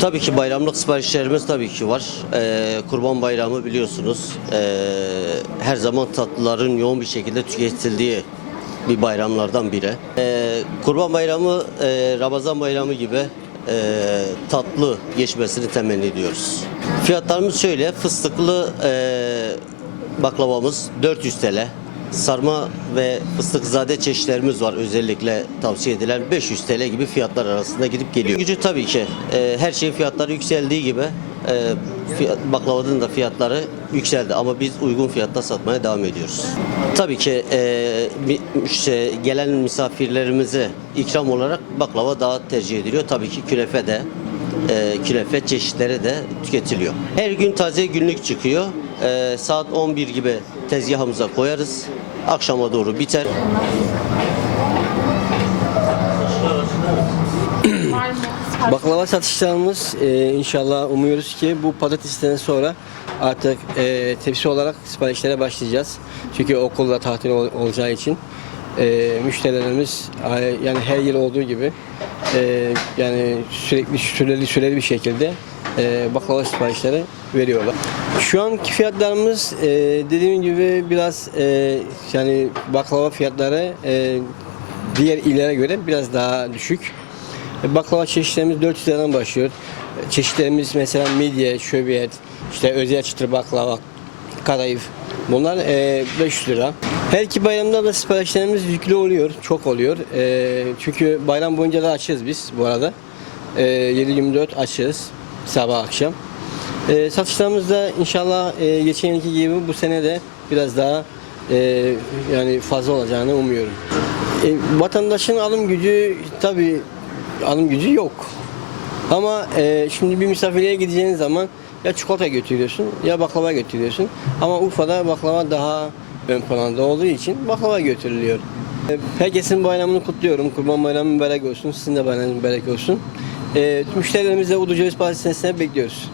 Tabii ki bayramlık siparişlerimiz tabii ki var. Ee, Kurban Bayramı biliyorsunuz ee, her zaman tatlıların yoğun bir şekilde tüketildiği bir bayramlardan biri. Ee, Kurban Bayramı ee, Ramazan Bayramı gibi ee, tatlı geçmesini temenni ediyoruz. Fiyatlarımız şöyle fıstıklı ee, baklavamız 400 TL. Sarma ve fıstıkzade çeşitlerimiz var özellikle tavsiye edilen 500 TL gibi fiyatlar arasında gidip geliyor. Gücü tabii ki e, her şeyin fiyatları yükseldiği gibi e, fiyat, baklavanın da fiyatları yükseldi ama biz uygun fiyatta satmaya devam ediyoruz. Tabii ki e, işte gelen misafirlerimize ikram olarak baklava daha tercih ediliyor. Tabii ki künefe de e, künefe çeşitleri de tüketiliyor. Her gün taze günlük çıkıyor. E, saat 11 gibi tezgahımıza koyarız. Akşama doğru biter. Baklava satışlarımız e, inşallah umuyoruz ki bu pazartesiden sonra artık e, tepsi olarak siparişlere başlayacağız. Çünkü okulda tatil ol- olacağı için e, müşterilerimiz yani her yıl olduğu gibi e, yani sürekli süreli süreli bir şekilde e, baklava siparişleri veriyorlar. Şu anki fiyatlarımız e, dediğim gibi biraz e, yani baklava fiyatları e, diğer illere göre biraz daha düşük. E, Baklava çeşitlerimiz 400 liradan başlıyor. Çeşitlerimiz mesela midye, şöbiyet, işte özel çıtır baklava, kadayıf. Bunlar e, 500 lira. Her iki bayramda da siparişlerimiz yüklü oluyor, çok oluyor. E, çünkü bayram boyunca da açığız biz bu arada. E, 7-24 açığız sabah akşam. E, satışlarımız da inşallah e, geçen yılki gibi bu sene de biraz daha e, yani fazla olacağını umuyorum. E, vatandaşın alım gücü tabii alım gücü yok. Ama e, şimdi bir misafirliğe gideceğin zaman ya çikolata götürüyorsun ya baklava götürüyorsun. Ama Urfa'da baklava daha ön planda olduğu için baklava götürülüyor. E, herkesin bayramını kutluyorum. Kurban bayramı mübarek olsun. Sizin de bayramınız mübarek olsun. E, müşterilerimizi de Ulu Ceviz Partisi'ne bekliyoruz.